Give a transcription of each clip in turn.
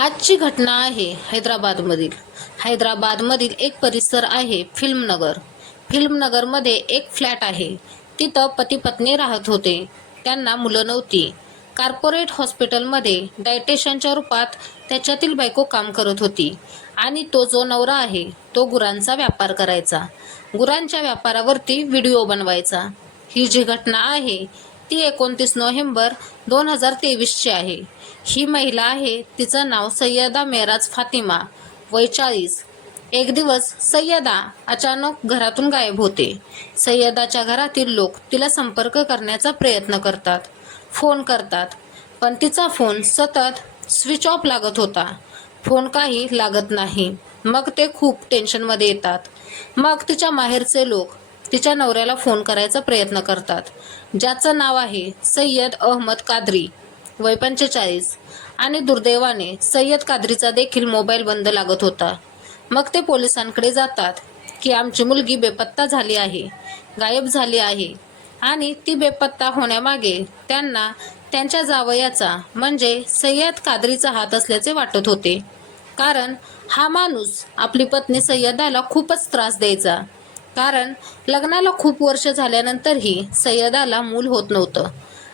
आजची घटना आहे हैदराबादमधील एक परिसर आहे फिल्मनगर. फिल्मनगरमध्ये एक फ्लॅट आहे. तिथं पती पत्नी राहत होते. त्यांना मुलं नव्हती. कॉर्पोरेट हॉस्पिटलमध्ये डायटेशियनच्या रूपात त्याच्यातील बायको काम करत होती आणि तो जो नवरा आहे तो गुरांचा व्यापार करायचा. गुरांच्या व्यापारावरती व्हिडिओ बनवायचा. ही जी घटना आहे ती 29 नोव्हेंबर 2023ची आहे. ही महिला आहे, तिचं नाव सय्यदा मेराज फातिमा, वय 40. एक दिवस सय्यदा अचानक घरातून गायब होते. सय्यदाच्या घरातील लोक तिला संपर्क करण्याचा प्रयत्न करतात, फोन करतात, पण तिचा फोन सतत स्विच ऑफ लागत होता. फोन काही लागत नाही. मग ते खूप टेन्शनमध्ये येतात. मग तिच्या माहेरचे लोक तिच्या नवऱ्याला फोन करायचा प्रयत्न करतात, ज्याचं नाव आहे सय्यद अहमद कादरी, वय 45. आणि दुर्दैवाने सय्यद कादरीचा देखील मोबाईल बंद लागत होता. मग ते पोलिसांकडे जातात की आमची मुलगी बेपत्ता झाली आहे, गायब झाली आहे. आणि ती बेपत्ता होण्यामागे त्यांना त्यांच्या जावयाचा म्हणजे सय्यद कादरीचा हात असल्याचे वाटत होते. कारण हा माणूस आपली पत्नी सय्यदाला खूपच त्रास द्यायचा. कारण लग्नाला खूप वर्ष झाल्यानंतरही सय्यदाला मूल होत नव्हतं.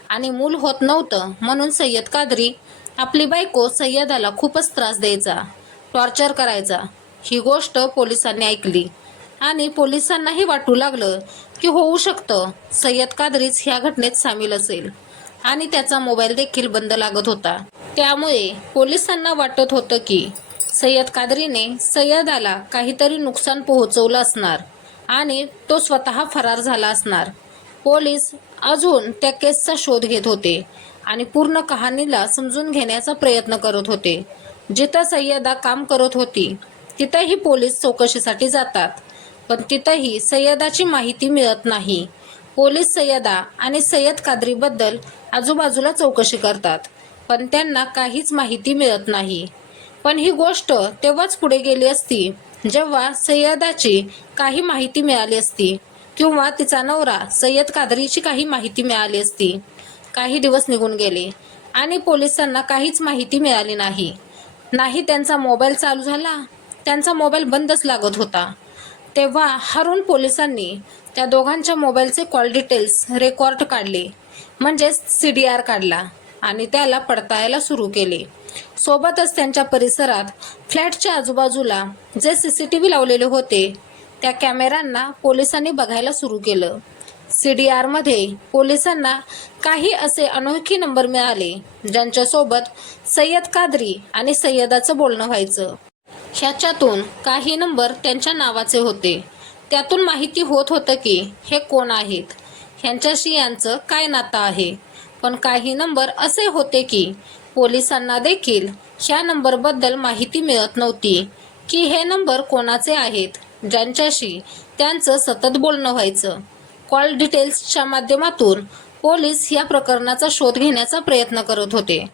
आणि मूल होत नव्हतं म्हणून सय्यद कादरी आपली बायको सय्यदाला खूपच त्रास द्यायचा, टॉर्चर करायचा. ही गोष्ट पोलिसांनी ऐकली आणि पोलिसांनाही वाटू लागलं की होऊ शकतं सय्यद कादरीच ह्या घटनेत सामील असेल. आणि त्याचा मोबाईल देखील बंद लागत होता. त्यामुळे पोलिसांना वाटत होतं की सय्यद कादरीने सय्यदाला काहीतरी नुकसान पोहोचवलं असणार आणि तो स्वतः फरार झाला असणार. पोलीस अजून त्या केसचा शोध घेत होते आणि पूर्ण कहाणीला समजून घेण्याचा प्रयत्न करत होते. जिथं सय्यदा काम करत होती तिथंही पोलीस चौकशीसाठी जातात, पण तिथंही सय्यदाची माहिती मिळत नाही. पोलीस सय्यदा आणि सय्यद कादरीबद्दल आजूबाजूला चौकशी करतात, पण त्यांना काहीच माहिती मिळत नाही. पण ही गोष्ट तेव्हाच पुढे गेली असती जेव्हा सय्यदाची काही माहिती मिळाली असती किंवा तिचा नवरा सय्यद कादरीची काही माहिती मिळाली असती. काही दिवस निघून गेले आणि पोलिसांना काहीच माहिती मिळाली नाही. त्यांचा मोबाईल चालू झाला, त्यांचा मोबाईल बंदच लागत होता. तेव्हा हारून पोलिसांनी त्या दोघांच्या मोबाईलचे कॉल डिटेल्स रेकॉर्ड काढले, म्हणजे CDR काढला आणि त्याला पडताळायला सुरू केले. सोबतच त्यांच्या परिसरात फ्लॅटच्या आजूबाजूला जे CCTV लावलेले होते त्या कॅमेऱ्यांना पोलिसांनी बघायला सुरू केलं. CDR मध्ये पोलिसांना काही असे अनोळखी नंबर मिळाले ज्यांच्यासोबत सय्यद कादरी आणि सय्यदाचं बोलणं व्हायचं. ह्याच्यातून काही नंबर त्यांच्या नावाचे होते. त्यातून माहिती होत होतं की हे कोण आहेत, ह्यांच्याशी यांचं काय नातं आहे. पण काही नंबर असे होते की पोलिसांना देखील ह्या नंबरबद्दल माहिती मिळत नव्हती की हे नंबर कोणाचे आहेत, ज्यांच्याशी त्यांचं सतत बोलणं व्हायचं. कॉल डिटेल्सच्या माध्यमातून पोलीस या प्रकरणाचा शोध घेण्याचा प्रयत्न करत होते,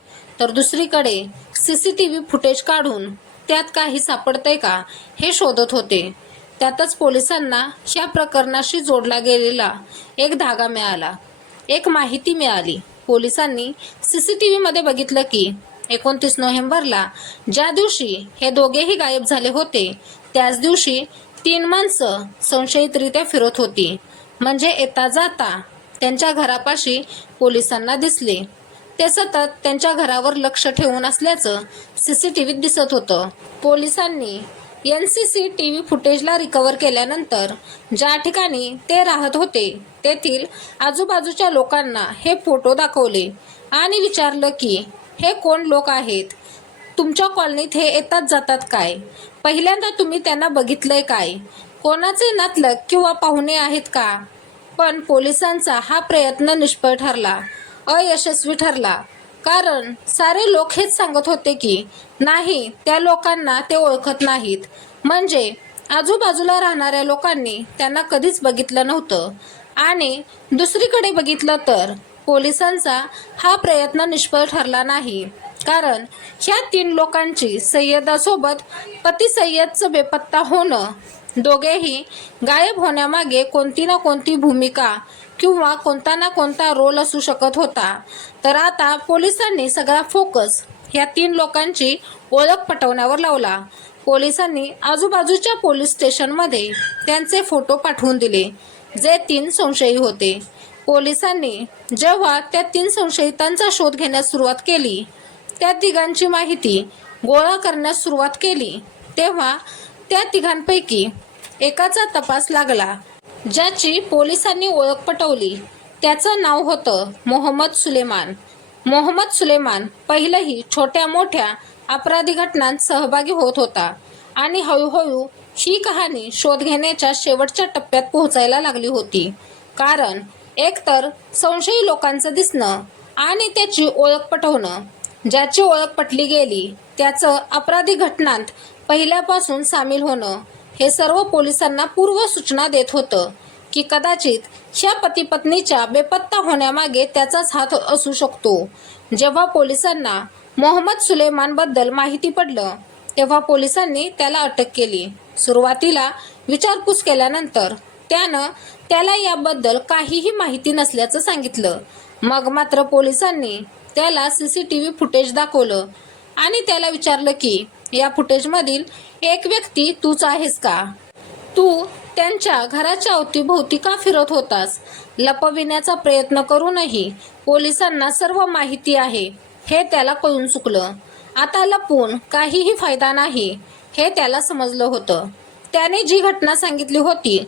तर दुसरीकडे CCTV फुटेज काढून त्यात काही सापडतंय का हे शोधत होते. त्यातच पोलिसांना ह्या प्रकरणाशी जोडला गेलेला एक धागा मिळाला, एक माहिती मिळाली. पोलिसांनी CCTV मध्ये बघितलं की 29 नोव्हेंबरला ज्या दिवशी हे दोघेही गायब झाले होते त्याच दिवशी 3 माणसं संशयितरित्या फिरत होती. म्हणजे येता जाता त्यांच्या घरापाशी पोलिसांना दिसले. ते सतत त्यांच्या घरावर लक्ष ठेवून असल्याचं CCTVत दिसत होतं. पोलिसांनी NCCTV फुटेजला रिकव्हर केल्यानंतर ज्या ठिकाणी ते राहत होते तेथील आजूबाजूच्या लोकांना हे फोटो दाखवले आणि विचारलं की हे कोण लोक आहेत, तुमच्या कॉलनीत हे येतात जातात काय, पहिल्यांदा तुम्ही त्यांना बघितलंय काय, कोणाचे नातलग किंवा पाहुणे आहेत का. पण पोलिसांचा हा प्रयत्न निष्फळ ठरला, अयशस्वी ठरला. कारण सारे लोक हेच सांगत होते की नाही, त्या लोकांना ते ओळखत नाहीत. म्हणजे आजूबाजूला राहणाऱ्या लोकांनी त्यांना कधीच बघितलं नव्हतं. आणि दुसरीकडे बघितलं तर पोलिसांचा हा प्रयत्न निष्फळ ठरला नाही. कारण ह्या 3 लोकांची सय्यदासोबत पती सय्यदचं बेपत्ता होणं, दोघेही गायब होण्यामागे कोणती ना कोणती भूमिका किंवा कोणता ना कोणता रोल असू शकत होता. तर आता पोलिसांनी सगळा फोकस ह्या 3 लोकांची ओळख पटवण्यावर लावला. पोलिसांनी आजूबाजूच्या पोलीस स्टेशनमध्ये त्यांचे फोटो पाठवून दिले, जे 3 संशयी होते. पोलिसांनी जेव्हा त्या 3 संशयितांचा शोध घेण्यास सुरुवात केली, त्या तिघांची माहिती गोळा करण्यास सुरुवात केली, तेव्हा त्या तिघांपैकी एकाचा तपास लागला. ज्याची पोलिसांनी ओळख पटवली त्याचं नाव होतं मोहम्मद सुलेमान. मोहम्मद सुलेमान पहिलंही छोट्या मोठ्या अपराधी घटनांत सहभागी होत होता आणि हळूहळू ही कहाणी शोध घेण्याच्या शेवटच्या टप्प्यात पोहोचायला लागली होती. कारण एकतर संशयी लोकांचं दिसणं आणि त्याची ओळख पटवणं. ज्याची ओळख पटली गेली त्याचं अपराधी घटनांत पहिल्यापासून सामील होणं हे सर्व पोलिसांना पूर्व सूचना देत होतं की कदाचित ह्या पती पत्नीच्या बेपत्ता होण्यामागे त्याचाच हात असू शकतो. जेव्हा पोलिसांना मोहम्मद सुलेमानबद्दल माहिती पडलं तेव्हा पोलिसांनी त्याला अटक केली. सुरुवातीला विचारपूस केल्यानंतर त्यानं त्याला याबद्दल काहीही माहिती नसल्याचं सांगितलं. मग मात्र पोलिसांनी त्याला CCTV फुटेज दाखवलं आणि त्याला विचारलं की या फुटेजमधील एक व्यक्ती तूच आहेस का? तू त्यांच्या घराच्या अवतीभोवती का फिरत होतास? लपविण्याचा प्रयत्न करूनही पोलिसांना सर्व माहिती आहे हे त्याला कळून चुकलं. आता लपून काहीही फायदा नाही हे त्याला समजलं होतं. त्याने जी घटना सांगितली होती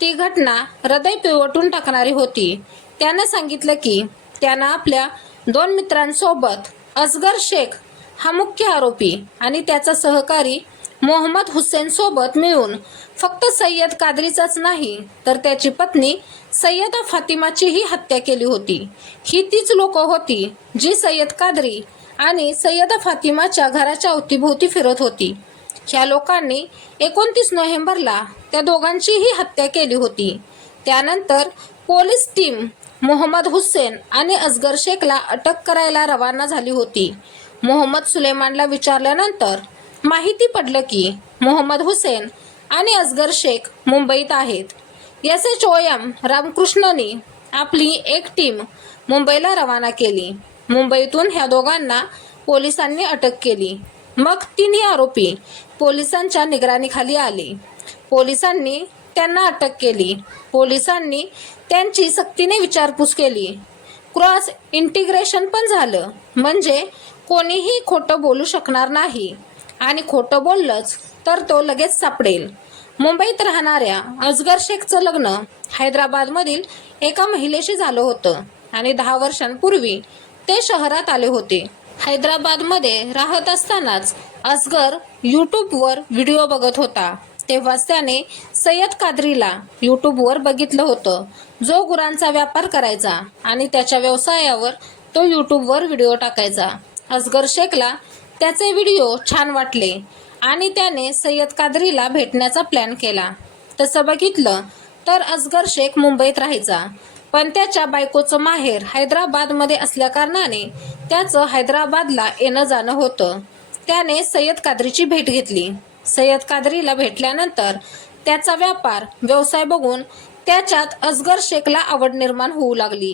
ती घटना हृदय पिळवटून टाकणारी होती. त्यानं सांगितलं की त्यानं आपल्या 2 मित्रांसोबत असगर शेख हा मुख्य आरोपी आणि त्याचा सहकारी मोहम्मद हुसेन सोबत मिळून फक्त सय्यद कादरीचाच नाही तर त्याची पत्नी सय्यदा फातिमाचीही हत्या केली होती. ही तीच लोक होती जी सय्यद कादरी आणि सय्यदा फातिमाच्या घराच्या अवतीभोवती फिरत होती. ह्या लोकांनी 29 नोव्हेंबरला त्या दोघांचीही हत्या केली होती. त्यानंतर पोलीस टीम मोहम्मद हुसेन आणि असगर शेखला अटक करायला रवाना झाली होती. मोहम्मद सुलेमानला विचारल्यानंतर माहिती पडलं की मोहम्मद हुसेन आणि असगर शेख मुंबईत आहेत. SHOM रामकृष्णनी आपली एक टीम मुंबईला रवाना केली. मुंबईतून ह्या दोघांना पोलिसांनी अटक केली. मग 3 आरोपी पोलिसांच्या निगराणीखाली आले. पोलिसांनी त्यांना अटक केली. पोलिसांनी त्यांची सक्तीने विचारपूस केली. क्रॉस इंटिग्रेशन पण झालं, म्हणजे कोणीही खोटं बोलू शकणार नाही आणि खोटं बोललंच तर तो लगेच सापडेल. मुंबईत राहणाऱ्या असगर शेखचं लग्न हैदराबादमधील एका महिलेशी झालं होतं आणि 10 वर्षांपूर्वी ते शहरात आले होते. हैदराबादमध्ये राहत असतानाच असगर यूट्यूबवर व्हिडिओ बघत होता. तेव्हाच त्याने सय्यद कादरीला यूट्यूबवर बघितलं होतं, जो गुरांचा व्यापार करायचा आणि त्याच्या व्यवसायावर तो यूट्यूबवर व्हिडिओ टाकायचा. असगर शेखला त्याचे व्हिडिओ छान वाटले आणि त्याने सय्यद कादरीला भेटण्याचा प्लॅन केला. तसं बघितलं तर असगर शेख मुंबईत राहायचा, पण त्याच्या बायकोचं माहेर हैदराबादमध्ये असल्याकारणाने त्याचं हैदराबादला येणं जाणं होतं. त्याने सय्यद कादरीची भेट घेतली. सय्यद कादरीला भेटल्यानंतर त्याचा व्यवसाय बघून त्याच्यात असगर शेखला आवड निर्माण होऊ लागली.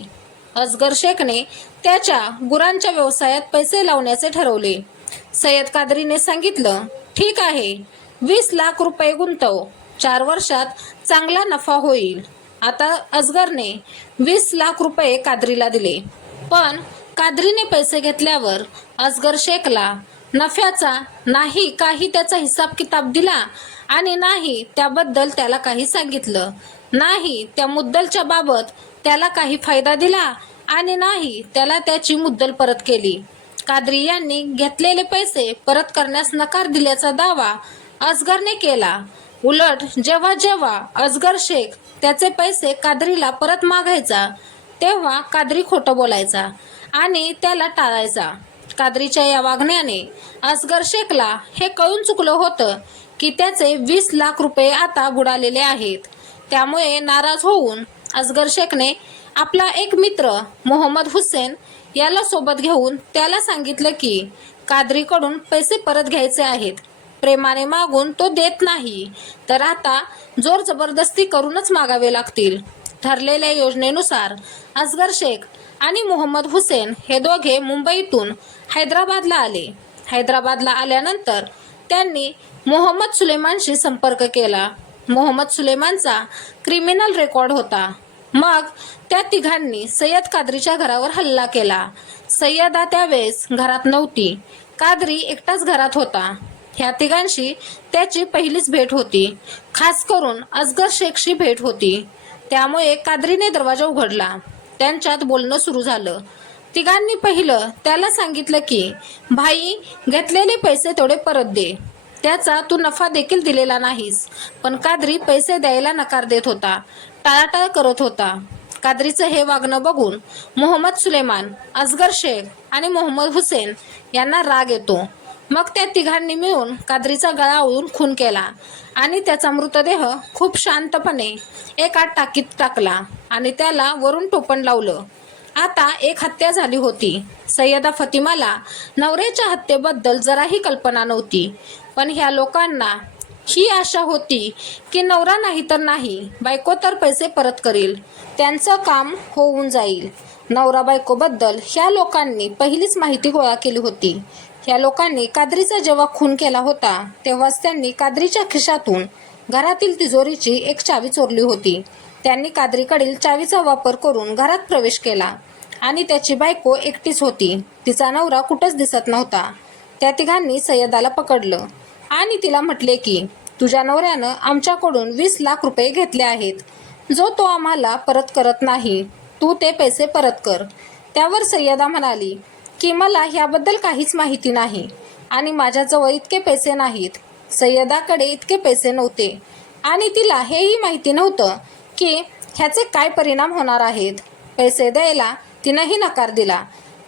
असगर शेखने त्याच्या गुरांच्या व्यवसायात पैसे लावण्याचे ठरवले. सय्यद कादरीने सांगितलं, ठीक आहे, 20 लाख रुपये गुंतव, 4 वर्षात चांगला नफा होईल. आता असगरने 20 लाख रुपये कादरीला दिले. पण कादरीने पैसे घेतल्यावर असगर शेखला नफ्याचा नाही काही त्याचा हिसाब किताब दिला आणि नाही त्याबद्दल त्याला काही सांगितलं. नाही त्या मुद्दलच्या बाबत त्याला काही फायदा दिला आणि नाही त्याला त्याची मुद्दल परत केली. कादरी यांनी घेतलेले पैसे परत करण्यास नकार दिल्याचा दावा असगरने केला. उलट जेव्हा जेव्हा असगर शेख त्याचे पैसे कादरीला परत मागायचा तेव्हा कादरी खोटं बोलायचा आणि त्याला टाळायचा. कादरीच्या या वागण्याने असगर शेखला हे कळून चुकलं होतं की त्याचे 20 लाख रुपये आता बुडालेले आहेत. त्यामुळे नाराज होऊन असगर शेखने आपला एक मित्र मोहम्मद हुसेन याला सोबत घेऊन त्याला सांगितलं की कादरीकडून पैसे परत घ्यायचे आहेत. प्रेमाने मागून तो देत नाही तर आता जोर जबरदस्ती करूनच मागावे लागतील. ठरलेल्या योजनेनुसार असगर शेख आणि मोहम्मद हुसेन हे दोघे मुंबईतून हैदराबादला आले. हैदराबादला आल्यानंतर त्यांनी मोहम्मद सुलेमानशी संपर्क केला. मोहम्मद सुलेमानचा क्रिमिनल रेकॉर्ड होता. मग त्या तिघांनी सय्यद कादरीच्या घरावर हल्ला केला. सय्यदा त्यावेळेस घरात नव्हती. कादरी एकटाच घरात होता. ह्या तिघांशी त्याची पहिलीच भेट होती. खास करून असगर शेखशी भेट होती. त्यामुळे कादरीने दरवाजा उघडला. त्यांच्यात बोलणं सुरू झालं. तिघांनी पहिलं त्याला सांगितलं की भाई, घेतलेले पैसे तेवढे परत दे. त्याचा तू नफा देखील दिलेला नाहीस. पण कादरी पैसे द्यायला नकार देत होता, टाळाटाळ करत होता. कादरीचं हे वागणं बघून मोहम्मद सुलेमान, असगर शेख आणि मोहम्मद हुसेन यांना राग येतो. मग त्या तिघांनी मिळून कादरीचा गळा आवळून खून केला आणि त्याचा मृतदेह खूप शांतपणे एका टाकीत टाकला आणि त्याला वरून टोपण लावलं. आता एक हत्या झाली होती. सय्यदा फतिमाला नवऱ्याच्या हत्येबद्दल जराही कल्पना नव्हती. पण ह्या लोकांना ही आशा होती की नवरा नाही तर नाही, बायको तर पैसे परत करील, त्यांचं काम होऊन जाईल. नवरा बायकोबद्दल ह्या लोकांनी पहिलीच माहिती गोळा केली होती. ह्या लोकांनी कादरीचा जेव्हा खून केला होता तेव्हाच त्यांनी कादरीच्या खिशातून घरातील तिजोरीची एक चावी चोरली होती. त्यांनी कादरीकडील चावीचा वापर करून घरात प्रवेश केला आणि त्याची बायको एकटीच होती. तिचा नवरा कुठंच दिसत नव्हता. त्या तिघांनी सय्यदाला पकडलं आणि तिला म्हटले की तुझ्या नवऱ्यानं आमच्याकडून 20 लाख रुपये घेतले आहेत, जो तो आम्हाला परत करत नाही. तू ते पैसे परत कर. त्यावर सय्यदा म्हणाली की मला ह्याबद्दल काहीच माहिती नाही आणि माझ्याजवळ इतके पैसे नाहीत. सय्यदाकडे इतके पैसे नव्हते आणि तिला हेही माहिती नव्हतं की ह्याचे काय परिणाम होणार आहेत. पैसे द्यायला तिनंही नकार दिला.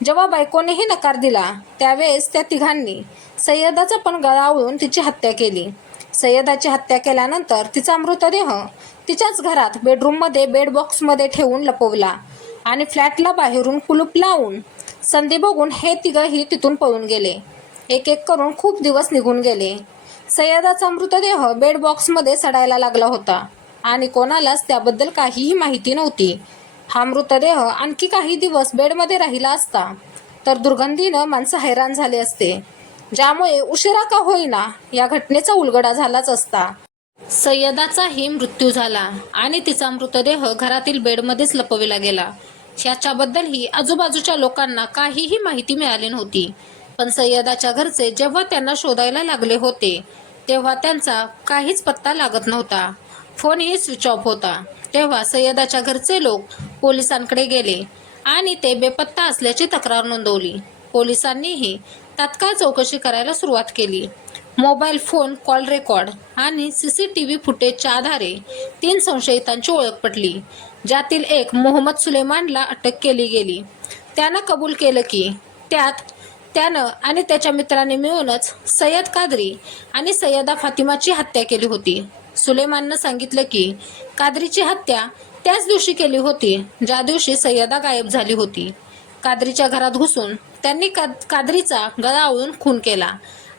जेव्हा बायकोनेही नकार दिला त्यावेळेस त्या तिघांनी सय्यदाचा पण गळा आवळून तिची हत्या केली. सय्यदाची हत्या केल्यानंतर तिचा मृतदेह तिच्याच घरात बेडरूममध्ये बेड बॉक्समध्ये ठेवून लपवला आणि फ्लॅटला बाहेरून कुलूप लावून संधी बघून हे तिघंही तिथून पळून गेले. एक एक करून खूप दिवस निघून गेले. सय्यदाचा मृतदेह बेड बॉक्समध्ये सडायला लागला होता आणि कोणालाच त्याबद्दल काहीही माहिती नव्हती. हा मृतदेह आणखी काही दिवस बेडमध्ये राहिला असता तर दुर्गंधीनं माणसं हैराण झाले असते, ज्यामुळे उशिरा का होईना या घटनेचा उलगडा झालाच असता. सय्यदाचाही मृत्यू झाला आणि तिचा मृतदेह घरातील बेडमध्येच लपविला गेला. ह्याच्याबद्दलही आजूबाजूच्या लोकांना काहीही माहिती मिळाली नव्हती. पण सय्यदाच्या घरचे जेव्हा त्यांना शोधायला लागले होते तेव्हा त्यांचा काहीच पत्ता लागत नव्हता. फोनही स्विच ऑफ होता. तेव्हा सय्यदाच्या घरचे लोक पोलिसांकडे गेले आणि ते बेपत्ता असल्याची तक्रार नोंदवली. पोलिसांनीही तात्काळ चौकशी करायला सुरुवात केली. मोबाईल फोन कॉल रेकॉर्ड आणि CCTV फुटेजच्या आधारे 3 संशयितांची ओळख पटली, ज्यातील एक मोहम्मद सुलेमानला अटक केली गेली. त्यानं कबूल केलं की त्यानं आणि त्याच्या मित्रांनी मिळूनच सय्यद कादरी आणि सय्यदा फातिमाची हत्या केली होती. सुलेमाननं सांगितलं की कादरीची हत्या त्याच दिवशी केली होती ज्या दिवशी सय्यदा गायब झाली होती. कादरीच्या घरात घुसून त्यांनी कादरीचा गळा आवळून खून केला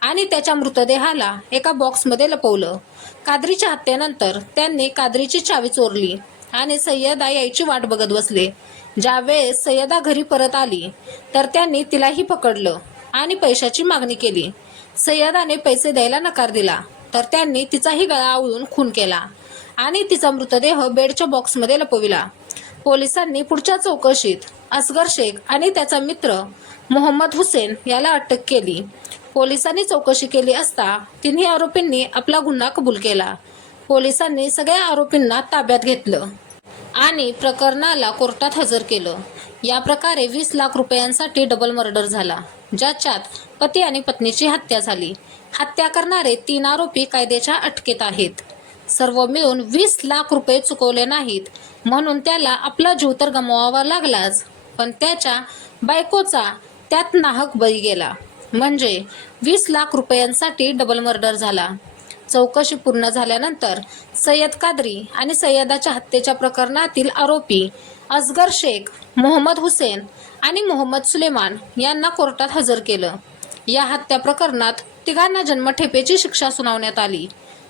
आणि त्याच्या मृतदेहाला एका बॉक्समध्ये लपवलं. कादरीच्या हत्येनंतर त्यांनी कादरीची चावी चोरली आणि सय्यदा यायची वाट बघत बसले. ज्यावेळेस सय्यदा घरी परत आली तर त्यांनी तिलाही पकडलं आणि पैशाची मागणी केली. सय्यदाने पैसे द्यायला नकार दिला तर त्यांनी तिचाही गळा आवळून खून केला आणि तिचा मृतदेह बेडच्या बॉक्समध्ये लपविला. पोलिसांनी पुढच्या चौकशीत असगर शेख आणि त्याचा मित्र मोहम्मद हुसेन याला अटक केली. पोलिसांनी चौकशी केली असता तिन्ही आरोपींनी आपला गुन्हा कबूल केला. पोलिसांनी सगळ्या आरोपींना ताब्यात घेतलं आणि प्रकरणाला कोर्टात हजर केलं. या प्रकारे 20 लाख रुपयांसाठी डबल मर्डर झाला, ज्याच्यात पती आणि पत्नीची हत्या झाली. हत्या करणारे 3 आरोपी कायद्याच्या अटकेत आहेत. सर्व मिळून 20 लाख रुपये चुकवले नाहीत म्हणून त्याला आपला जीव तर गमवावा लागलाच, पण त्याच्या बायकोचा त्यात नाहक बळी गेला. म्हणजे 20 लाख रुपयांसाठी डबल मर्डर झाला. चौकशी पूर्ण झाल्यानंतर सय्यद कादरी आणि सय्यदाच्या हत्येच्या प्रकरणातील आरोपी असगर शेख, मोहम्मद हुसेन आणि मोहम्मद सुलेमान यांना कोर्टात हजर केलं. या हत्या प्रकरणात तिघांना जन्मठेपेची शिक्षा सुनावण्यात आली.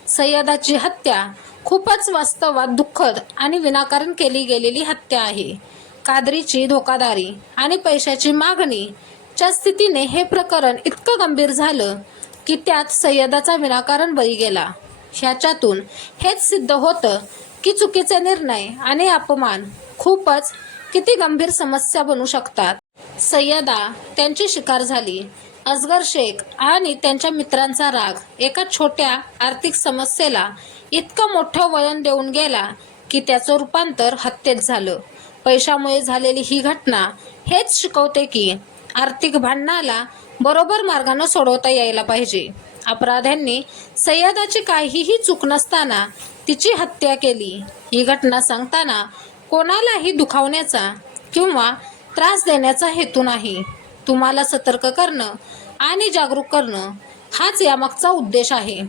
सय्यदाची हत्या खूपच वास्तवात दुःखद आणि विनाकारण केली गेलेली हत्या आहे. कादरीची धोकादारी आणि पैशाची मागणी आजच्या स्थितीने हे प्रकरण इतकं गंभीर झालं की त्यात सय्यदाचा विनाकारण बळी गेला. ह्याच्यातून हेच सिद्ध होतं की चुकीचे निर्णय आणि अपमान खूपच किती गंभीर समस्या बनू शकतात. सय्यदा त्यांची शिकार झाली. असगर शेख आणि त्यांच्या मित्रांचा राग एका छोट्या आर्थिक समस्येला इतकं मोठं वळण देऊन गेला की त्याचं रूपांतर हत्येत झालं. पैशामुळे झालेली ही घटना हेच शिकवते की आर्थिक भांडणाला बरोबर मार्गाने सोडवता यायला पाहिजे. अपराध्यांनी सय्यदाची काहीही चूक नसताना तिची हत्या केली. ही घटना सांगताना कोणालाही दुखावण्याचा किंवा त्रास देण्याचा हेतू नाही. तुम्हाला सतर्क करणं आणि जागरूक करणं हाच यामागचा उद्देश आहे.